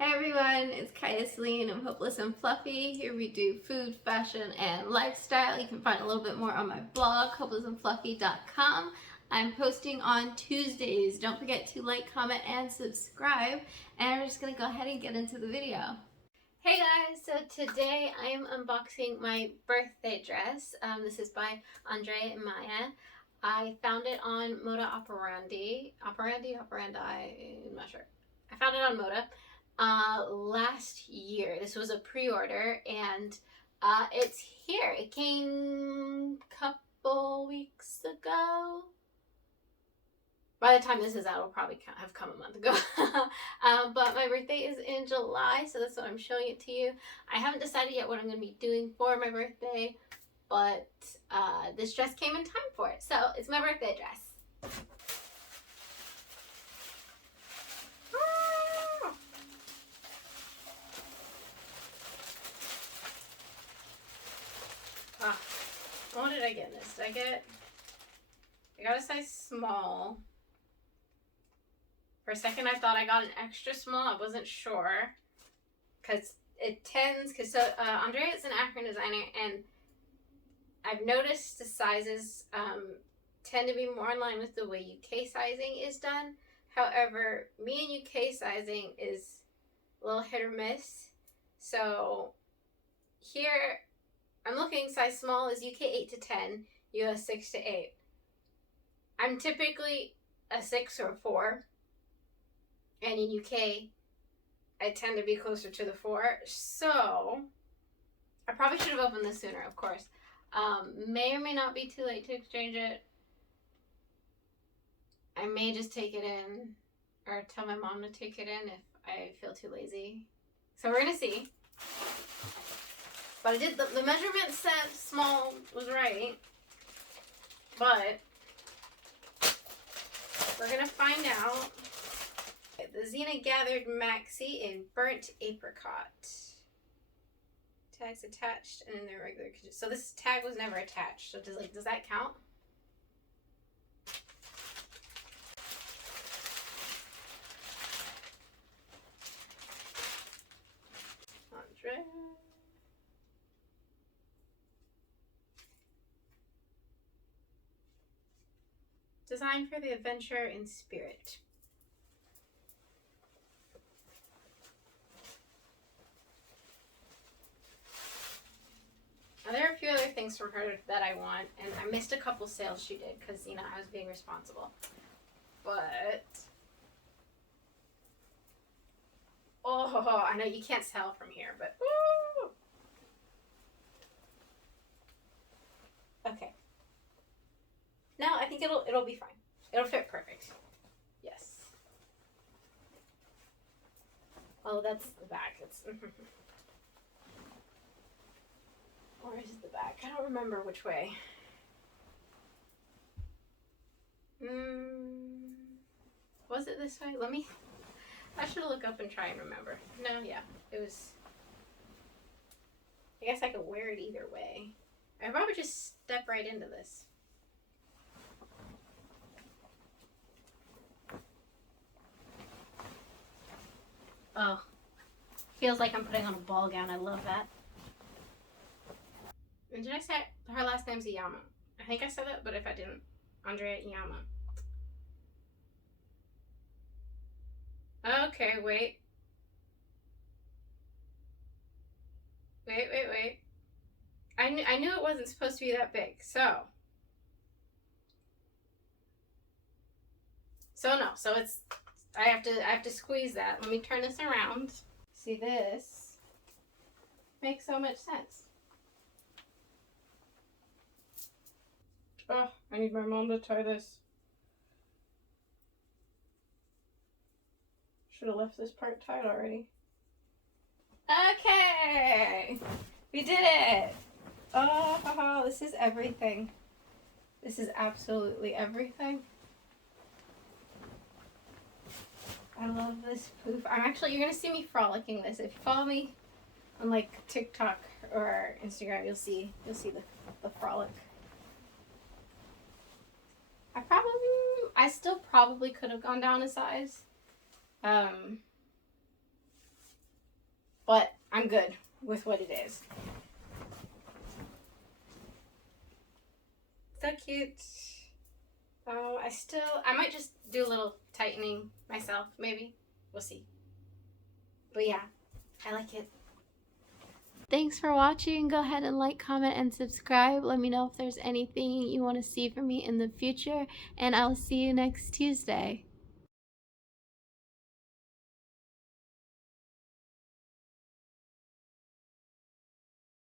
Hey everyone, it's Kaya Celine of Hopeless and Fluffy. Here we do food, fashion, and lifestyle. You can find a little bit more on my blog, HopelessAndFluffy.com. I'm posting on Tuesdays. Don't forget to like, comment, and subscribe. And we're just going to go ahead and get into the video. Hey guys, so today I am unboxing my birthday dress. This is by Andrea Iyamah. I found it on Moda Operandi. Operandi? I'm not sure. I found it on Moda last year. This was a pre-order and it's here. It came a couple weeks ago. By the time this is out, it'll probably have come a month ago. But my birthday is in July, so that's what I'm showing it to you. I haven't decided yet what I'm going to be doing for my birthday, but this dress came in time for it. So it's my birthday dress. What did I get in this? I got a size small. For a second I thought I got an extra small. I wasn't sure. Because Andrea is an African designer, and I've noticed the sizes tend to be more in line with the way UK sizing is done. However, me and UK sizing is a little hit or miss. So here I'm looking size small is UK 8 to 10, US 6 to 8. I'm typically a 6 or a 4. And in UK, I tend to be closer to the 4. So I probably should have opened this sooner, of course. May or may not be too late to exchange it. I may just take it in or tell my mom to take it in if I feel too lazy. So we're going to see. But I did, the measurement said small was right. But we're going to find out. The Zena Gathered Maxi in Burnt Apricot. Tags attached and in their regular condition. So this tag was never attached. So does that count? Andrea. Designed for the adventure in spirit. Now, there are a few other things from her that I want, and I missed a couple sales she did because, you know, I was being responsible. But, oh, I know you can't tell from here, but, woo! Okay. Now, I think it'll be fine. It'll fit perfect. Yes. Oh, that's the back. It's... Or is it the back? I don't remember which way. Was it this way? I should look up and try and remember. No, yeah, it was. I guess I could wear it either way. I'd probably just step right into this. Oh, feels like I'm putting on a ball gown. I love that. And did I say her last name's Iyamah? I think I said that, but if I didn't, Andrea Iyamah. Okay, wait. I knew it wasn't supposed to be that big, so it's, I have to squeeze that. Let me turn this around. See, this makes so much sense. Oh, I need my mom to tie this. Should have left this part tied already. Okay, we did it. Oh, this is everything. This is absolutely everything. I love this poof. You're gonna see me frolicking this. If you follow me on like TikTok or Instagram, you'll see the frolic. I still probably could have gone down a size. but I'm good with what it is. So cute. Oh, I might just do a little tightening myself, maybe. We'll see. But yeah, I like it. Thanks for watching. Go ahead and like, comment, and subscribe. Let me know if there's anything you want to see from me in the future, and I'll see you next Tuesday.